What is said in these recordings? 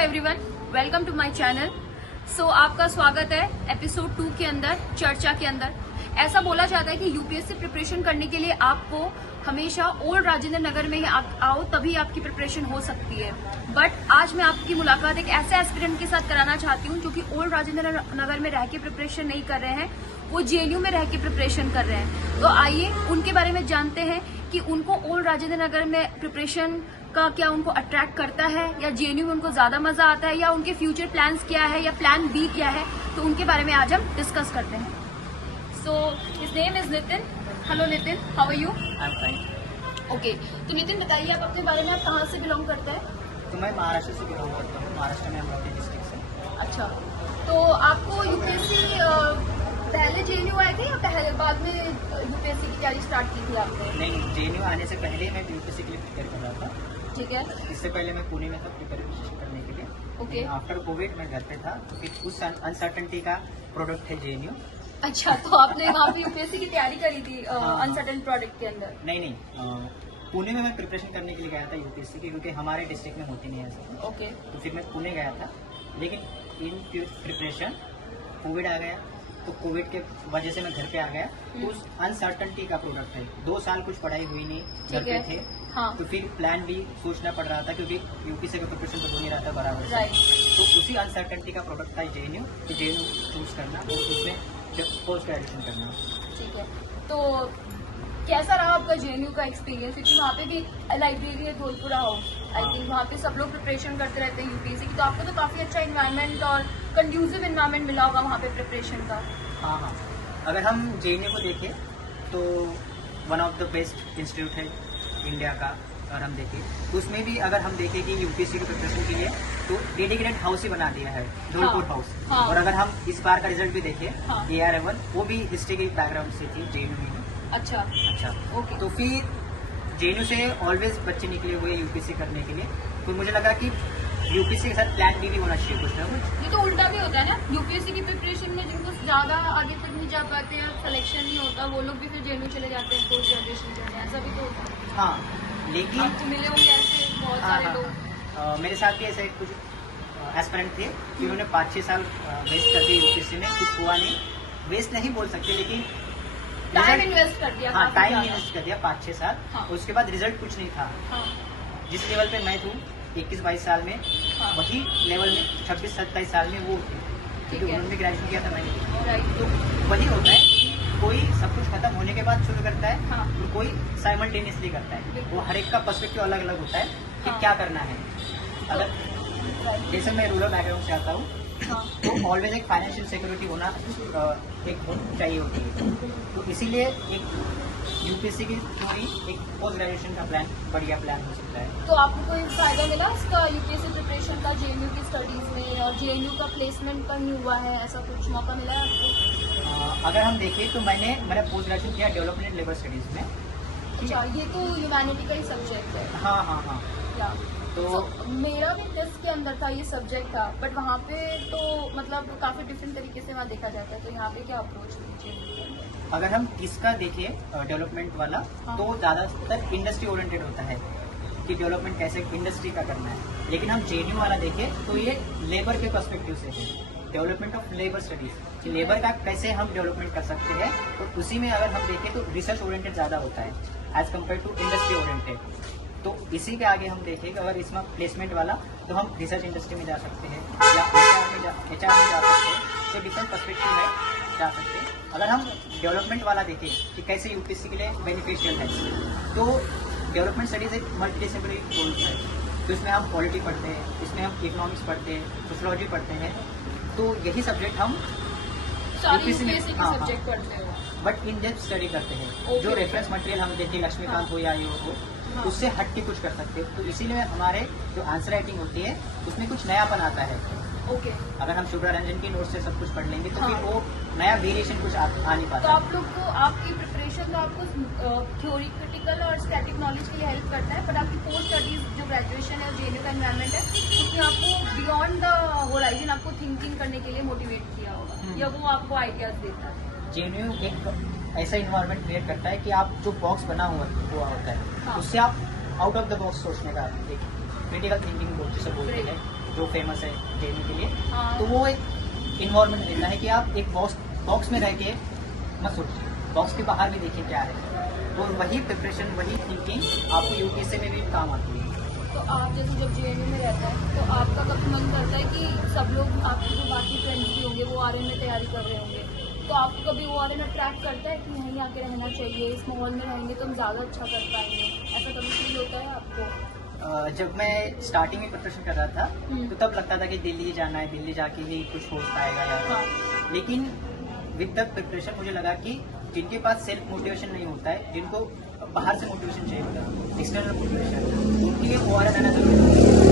Everyone, welcome to my channel. So आपका स्वागत है एपिसोड 2 के अंदर, चर्चा के अंदर। ऐसा बोला जाता है कि यूपीएससी प्रिपरेशन करने के लिए आपको हमेशा ओल्ड राजेंद्र नगर में ही आओ, तभी आपकी प्रिपरेशन हो सकती है। बट आज मैं आपकी मुलाकात एक ऐसे एस्पिरेंट के साथ कराना चाहती हूँ जो कि ओल्ड राजेंद्र नगर में रह के प्रिपरेशन नहीं कर रहे हैं, वो जेएनयू में रह के प्रिपरेशन कर रहे हैं। तो आइए उनके बारे में जानते हैं कि उनको ओल्ड राजेंद्र नगर में प्रिपरेशन का क्या उनको अट्रैक्ट करता है, या जेएनयू में उनको ज्यादा मजा आता है, या उनके फ्यूचर प्लान्स क्या है, या प्लान बी क्या है। तो उनके बारे में आज हम डिस्कस करते हैं। So his name is Nitin. Hello Nitin, how are you? I am fine. Okay, तो नितिन बताइए आप अपने बारे में, आप कहाँ से बिलोंग करते हैं? तो मैं महाराष्ट्र से बिलोंग करता हूँ। महाराष्ट्र में अमरावती डिस्ट्रिक्ट से। अच्छा, तो आपको यूपीएससी पहले जेएनयू आए थे या पहले बाद में यूपीएससी की तैयारी स्टार्ट की थी आपने? नहीं, जेएनयू आने से पहले मैं यूपीएससी के लिए प्रिपेयर कर रहा था। ठीक है। इससे पहले मैं पुणे में था प्रिपरेशन करने के लिए। ओके। आफ्टर कोविड मैं घर पे था, फिर उस अनसर्टेनिटी का प्रोडक्ट है जेएनयू। अच्छा, तो आपने वहाँ पे यूपीएससी की तैयारी करी थी अनसर्टेन प्रोडक्ट के अंदर? नहीं, पुणे में मैं प्रिपरेशन करने के लिए गया था यूपीएससी की, क्योंकि हमारे डिस्ट्रिक्ट में होती नहीं है ऐसा। ओके। तो फिर मैं पुणे गया था, लेकिन इन प्रिपरेशन कोविड आ गया, तो कोविड के वजह से मैं घर पे आ गया। तो उस अनसर्टनिटी का प्रोडक्ट है। 2 साल कुछ पढ़ाई हुई नहीं, घर पे थे। हाँ। तो फिर प्लान भी सोचना पड़ रहा था, क्योंकि यूपीएससी का प्रिपरेशन तो हो नहीं रहा था बराबर से। राइट। तो उसी अनसर्टनिटी का प्रोडक्ट था जेएनयू। तो जेएनयू चूज करना और उसमें पोस्ट ग्रेजुएशन करना। ठीक है, तो कैसा रहा आपका जेएनयू का एक्सपीरियंस? क्योंकि वहाँ पे भी लाइब्रेरी है धोलपुरा हाउस, आई थिंक वहाँ पे सब लोग प्रिपरेशन करते रहते हैं यूपीएससी की, तो आपको तो काफी अच्छा इन्वायरमेंट और कंड्यूसिव इन्वायरमेंट मिला होगा वहाँ पे प्रिपरेशन का। हाँ, अगर हम जेएनयू को देखें तो one of the best institute है इंडिया का। अगर हम देखें तो उसमें भी अगर हम देखें कि यूपीएससी की प्रिपरेशन के लिए तो डेडिकेटेड हाउस ही बना दिया है, धौलपुर हाउस। हाँ। और अगर हम इस बार का रिजल्ट भी देखें, हाँ। AR1 वो भी हिस्ट्री के बैकग्राउंड से थी जेएनयू में। अच्छा। ओके। तो फिर जेएनयू से ऑलवेज बच्चे निकले हुए यूपीएससी करने के लिए। तो मुझे लगा कि यूपीएससी के साथ प्लान भी होना चाहिए कुछ ना कुछ। ये तो उल्टा भी होता है ना, यूपीएससी की प्रिपरेशन में जिनको ज्यादा आगे तक नहीं जा पाते हैं, सिलेक्शन नहीं होता, वो लोग भी फिर जेएनयू चले जाते हैं पोस्ट ग्रेजुएशन करने, ऐसा भी तो होता है। हाँ, लेकिन आपको मिले होंगे ऐसे बहुत सारे लोग। मेरे साथ भी ऐसे कुछ एस्पिरेंट थे कि उन्होंने 5-6 साल वेस्ट कर दिए यूपीएससी में। कुछ हुआ नहीं, वेस्ट नहीं बोल सकते, लेकिन टाइम इन्वेस्ट कर दिया। हाँ, टाइम इन्वेस्ट कर दिया 5-6 साल। हाँ। उसके बाद रिजल्ट कुछ नहीं था। हाँ। जिस लेवल पे मैं हूँ 21-22 साल में, हाँ। वही लेवल में 26-27 साल में वो थे, क्योंकि है। उन्होंने ग्रेजुएशन किया था, मैंने। राइट। तो वही होता है कि कोई सब कुछ खत्म होने के बाद शुरू करता है, हाँ। और कोई साइमल्टेनियसली करता है। बिल्कुल। वो हर एक का पर्सपेक्टिव अलग अलग होता है कि हाँ। क्या करना है। अगर जैसे मैं रूरल बैकग्राउंड से आता हूँ, हाँ। तो ऑलवेज एक फाइनेंशियल सिक्योरिटी होना एक चाहिए होती है। तो इसीलिए एक यूपीएससी की थ्रू ही एक पोस्ट ग्रेजुएशन का प्लान बढ़िया प्लान हो सकता है। तो आपको कोई फायदा मिला इसका यूपीएससी प्रिपरेशन का जेएनयू की स्टडीज में, और जेएनयू का प्लेसमेंट का नहीं हुआ है, ऐसा कुछ मौका मिला है आपको? अगर हम देखें तो मेरा पोस्ट ग्रेजुएशन किया डेवलपमेंट लेबर स्टडीज में। अच्छा, ये तो ह्यूमैनिटी का ही सब्जेक्ट है। हाँ। या तो मेरा भी टेस्ट के अंदर था, ये सब्जेक्ट था, बट वहाँ पे तो मतलब काफी डिफरेंट तरीके से वहाँ देखा जाता है। तो यहाँ पे क्या अप्रोच लीजिए? अगर हम इसका देखें डेवलपमेंट वाला, हाँ। तो ज़्यादातर इंडस्ट्री ओरिएंटेड होता है कि डेवलपमेंट कैसे इंडस्ट्री का करना है। लेकिन हम जेएनयू वाला देखें तो ये लेबर के पर्सपेक्टिव से है, डेवलपमेंट ऑफ लेबर स्टडीज, कि लेबर का कैसे हम डेवलपमेंट कर सकते हैं। और उसी में अगर हम देखें तो रिसर्च ओरिएंटेड ज़्यादा होता है as compare to industry oriented. तो इसी के आगे हम देखें कि अगर इसमें प्लेसमेंट वाला, तो हम रिसर्च इंडस्ट्री में जा सकते हैं, या HR में जा सकते हैं। तो डिफरेंट पर्सपेक्टिव है, जा सकते हैं। अगर हम डेवलपमेंट वाला देखें कि कैसे यूपीएससी के लिए बेनिफिशियल है, तो डेवलपमेंट स्टडीज एक मल्टीडिसिप्लिनरी कोर्स है। तो इसमें हम पॉलिटी पढ़ते हैं, इसमें हम इकोनॉमिक्स पढ़ते हैं, सोशोलॉजी पढ़ते हैं। तो यही सब्जेक्ट हम यूपीएससी के सब्जेक्ट पढ़ते हो, बट इन डेप्थ स्टडी करते हैं। Okay. जो रेफरेंस मटेरियल हम देखें, लक्ष्मीकांत हो या ये हो, हाँ। उससे हट के कुछ कर सकते हैं। तो इसीलिए हमारे जो आंसर राइटिंग होती है उसमें कुछ नयापन आता है। ओके। अगर हम शुभ्रा रंजन की नोट से सब कुछ पढ़ लेंगे तो हाँ। फिर वो नया वेरिएशन कुछ आ नहीं तो पाता। आप लोग को, आपकी प्रिपरेशन तो आपको थ्योरिटिकल और स्टैटिक नॉलेज के लिए हेल्प करता है, बट आपकी पोस्ट स्टडीज जो ग्रेजुएशन है, जेएनयू का एनवायरनमेंट है, उसमें आपको बियॉन्ड द होराइजन आपको थिंकिंग करने के लिए मोटिवेट किया होगा, या वो आपको आइडियाज देता है? जेएनयू एक ऐसा इन्वायरमेंट क्रिएट करता है कि आप जो बॉक्स बना हुआ होता है, हाँ। उससे आप आउट ऑफ द बॉक्स सोचने का एक क्रिटिकल थिंकिंग जिसे बोलते हैं, जो फेमस है जेएनयू के लिए, हाँ। तो वो एक इन्वायरमेंट देता है कि आप एक बॉक्स में रह के मत सोचिए, बॉक्स के बाहर भी देखिए क्या है। तो वही प्रिपरेशन, वही थिंकिंग आपको यूपीएससी में भी काम आती है। तो आप जैसे जब जेएनयू में रहता है तो आपका कभी मन करता है कि सब लोग आपके जो बाकी फ्रेंड्स भी होंगे वो आरएन में तैयारी कर रहे होंगे, तो आपको कभी वो आरएन अट्रैक्ट करता है कि यहीं आके रहना चाहिए, इस माहौल में रहेंगे तो हम ज़्यादा अच्छा कर पाएंगे, ऐसा कभी फील होता है आपको? जब मैं स्टार्टिंग में प्रिपरेशन कर रहा था तो तब लगता था कि दिल्ली जाना है, दिल्ली जाके ही कुछ हो पाएगा यार। हाँ। लेकिन विद द प्रिपरेशन मुझे लगा कि जिनके पास सेल्फ मोटिवेशन नहीं होता है, जिनको बाहर से मोटिवेशन चाहिए होता है, एक्सटर्नल मोटिवेशन, उनके लिए ओआरएन आना जरूरी है।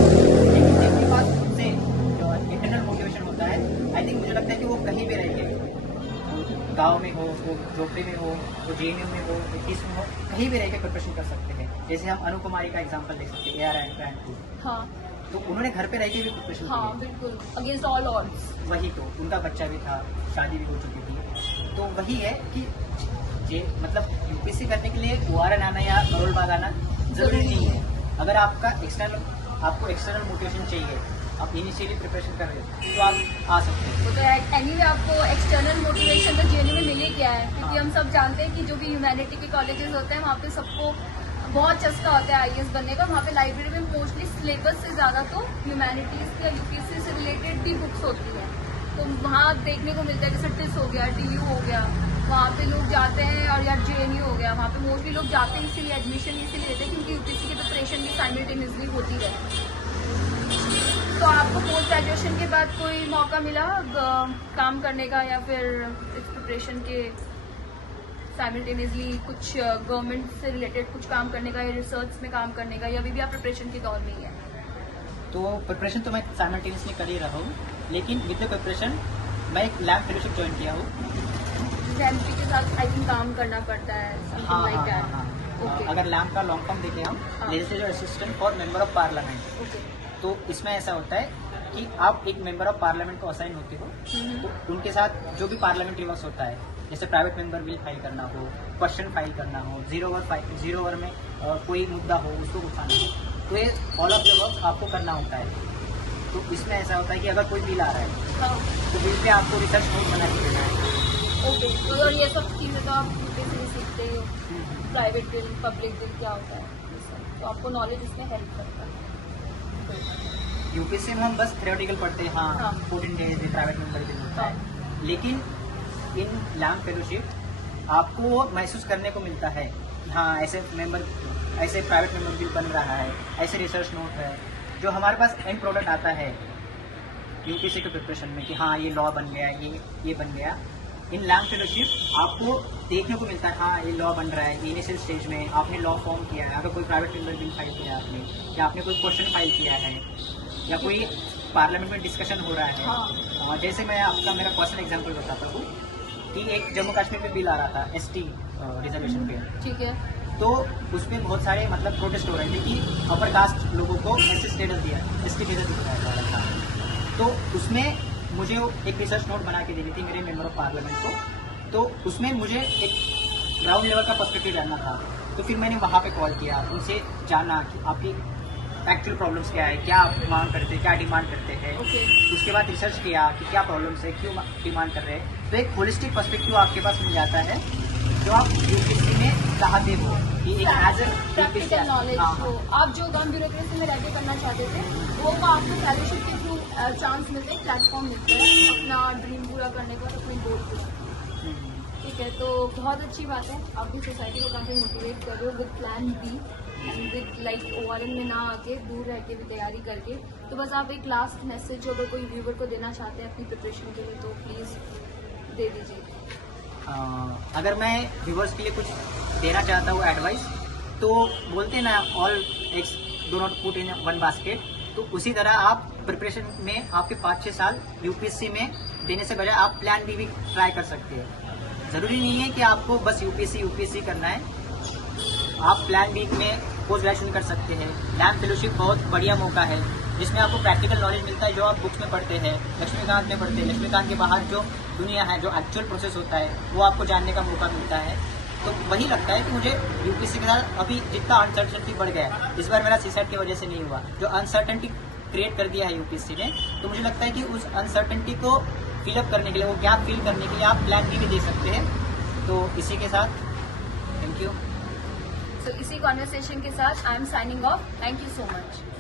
लेकिन जिनके पास खुद से इंटरनल मोटिवेशन होता है, आई थिंक मुझे लगता है कि वो कहीं भी रहेंगे, गांव में हो, वो झोपड़ी में हो, वो जेएनयू में हो, किस में हो, कहीं भी रह के प्रिपरेशन कर सकते हैं। जैसे हम अनु कुमारी का एग्जांपल ले सकते हैं, AR हाँ तो उन्होंने घर पे रह के भी प्रिपरेशन हाँ की। बिल्कुल, अगेंस्ट ऑल ऑड्स। वही तो उनका बच्चा भी था, शादी भी हो चुकी थी। तो वही है कि ये मतलब यूपीएससी करने के लिए ओआरएन आना या करोलबाग आना जरूरी नहीं है। अगर आपको एक्सटर्नल मोटिवेशन चाहिए, आप इनिशियली प्रिपरेशन कर रहे हो तो आप आ सकते हैं। वो तो एनीवे आपको एक्सटर्नल मोटिवेशन तो जेएनयू में मिल ही गया है, क्योंकि हम सब जानते हैं कि जो भी ह्यूमैनिटी के कॉलेजेस होते हैं वहाँ पे सबको बहुत चस्का होता है आईएएस बनने का। वहाँ पे लाइब्रेरी में मोस्टली सिलेबस से ज़्यादा तो ह्यूमैनिटीज़ या यूपीएससी से रिलेटेड भी बुक्स होती हैं, तो वहाँ देखने को मिलता है जैसे टिस हो गया, टीयू हो गया, वहाँ पे लोग जाते हैं, और या जेएनयू हो गया, वहाँ पे मोस्टली लोग जाते हैं इसीलिए, एडमिशन इसीलिए लेते हैं क्योंकि यूपीएससी की प्रिपरेशन भी साइमल्टेनियसली होती है। तो आपको पोस्ट ग्रेजुएशन के बाद कोई मौका मिला काम करने का, या फिर इस प्रिपरेशन के साइमल्टेनियसली कुछ गवर्नमेंट से रिलेटेड कुछ काम करने का या रिसर्च में काम करने का, या अभी भी आप प्रिपरेशन के दौर में ही है? तो प्रिपरेशन तो मैं साइमल्टेनियसली कर ही रहा हूँ, लेकिन विद द प्रिपरेशन मैं एक लैब फेलोशिप ज्वाइन किया हूँ। एमपी के साथ आई थिंक काम करना पड़ता है, हाँ like हाँ that. हाँ Okay. अगर लैब का लॉन्ग फॉर्म देखें हम, हाँ। Legislative assistant for member of parliament, Okay. तो इसमें ऐसा होता है कि आप एक मेंबर ऑफ पार्लियामेंट को असाइन होते हो, तो उनके साथ जो भी पार्लियामेंट्री वर्क होता है, जैसे प्राइवेट मेंबर बिल फाइल करना हो, क्वेश्चन फाइल करना हो, जीरो ओवर में कोई मुद्दा हो उसको उठाना हो, तो ये ऑल ऑफ द वर्क आपको करना होता है। तो इसमें ऐसा होता है कि अगर कोई बिल आ रहा है हाँ. तो बिल पे आपको रिसर्च नोट बना के देना है। ओके, तो और ये सब चीज़ें तो आप यूपीएससी से सीखते ही हो, प्राइवेट बिल, पब्लिक बिल क्या होता है, ये सब तो आपको नॉलेज इसमें हेल्प करता है। यूपीएससी में हम बस थ्योरेटिकल पढ़ते हैं, हाँ हाँ। 14 डेज में प्राइवेट मेंबर बिल होता है, लेकिन इन लैब फेलोशिप आपको वो महसूस करने को मिलता है कि हाँ ऐसे प्राइवेट मेंबर बिल बन रहा है, ऐसे रिसर्च नोट है, जो हमारे पास एंड प्रोडक्ट आता है यूपीएससी के प्रिपरेशन में कि हाँ ये लॉ बन गया, ये बन गया। इन लैब फेलोशिप आपको देखने को मिलता है हाँ ये लॉ बन रहा है, इनिशियल स्टेज में आपने लॉ फॉर्म किया है, अगर कोई प्राइवेट मेंबर बिल फाइल किया है आपने, या आपने कोई क्वेश्चन फाइल किया है, या कोई पार्लियामेंट में डिस्कशन हो रहा है। हाँ. जैसे मैं आपका मेरा पर्सनल एग्जांपल बताता हूँ कि एक जम्मू कश्मीर में बिल आ रहा था एसटी रिजर्वेशन पे, ठीक है. तो उसमें बहुत सारे मतलब प्रोटेस्ट हो रहे थे कि अपर कास्ट लोगों को एससी स्टेटस दिया, एसटी स्टेटस दिया जा रहा था। तो उसमें मुझे एक रिसर्च नोट बना के देनी थी मेरे मेंबर ऑफ पार्लियामेंट को, तो उसमें मुझे एक ग्राउंड लेवल का पर्सपेक्टिव जानना था। तो फिर मैंने वहाँ पे कॉल किया, उनसे जाना कि आपकी एक्चुअल प्रॉब्लम्स क्या है, क्या आप मांग करते हैं, क्या डिमांड करते हैं। Okay. उसके बाद रिसर्च किया कि क्या प्रॉब्लम्स है, क्यों डिमांड कर रहे हैं। तो एक होलिस्टिक पर्सपेक्टिव आपके पास मिल जाता है जो आप यूपीएससी में चाहते हो कि एक एज प्रैक्टिकल नॉलेज हो। आप जो गवर्नमेंट ब्यूरोक्रेसी में रह के करना चाहते थे वो आपको फेलोशिप के थ्रू चांस मिलते हैं, प्लेटफॉर्म मिलता है अपना ड्रीम पूरा करने का, अपनी गोल पूरा। ठीक है, तो बहुत अच्छी बात है, आप भी सोसाइटी को काफ़ी मोटिवेट कर रहे हो with plan B and with like ORN में ना आके दूर रह के भी तैयारी करके। तो बस आप एक लास्ट मैसेज अगर कोई व्यूवर को देना चाहते हैं अपनी प्रिपरेशन के लिए तो प्लीज़ दे दीजिए। अगर मैं व्यूवर्स के लिए कुछ देना चाहता हूँ एडवाइस, तो बोलते हैं ना all eggs do not put in one basket, तो उसी तरह आप प्रिपरेशन में आपके 5-6 साल यूपीएससी में देने से बजाय आप प्लान बी भी ट्राई कर सकते हैं। ज़रूरी नहीं है कि आपको बस यूपीएससी करना है, आप प्लान बी में पोस्ट ग्रेजुएशन कर सकते हैं। लैब फेलोशिप बहुत बढ़िया मौका है जिसमें आपको प्रैक्टिकल नॉलेज मिलता है जो आप बुक्स में पढ़ते हैं, लक्ष्मीकांत में पढ़ते हैं। लक्ष्मीकांत के बाहर जो दुनिया है, जो एक्चुअल प्रोसेस होता है, वो आपको जानने का मौका मिलता है। तो वही लगता है कि मुझे यूपीएससी के साथ अभी जितना अनसर्टनिटी बढ़ गया है, इस बार मेरा सीसेट की वजह से नहीं हुआ, जो अनसर्टनिटी क्रिएट कर दिया है यूपीएससी ने, तो मुझे लगता है कि उस अनसर्टेनिटी को फिलअप करने के लिए, वो गैप फिल करने के लिए आप प्लान बी भी दे सकते हैं। तो इसी के साथ थैंक यू। सो इसी कॉन्वर्सेशन के साथ I am signing off. Thank you so much.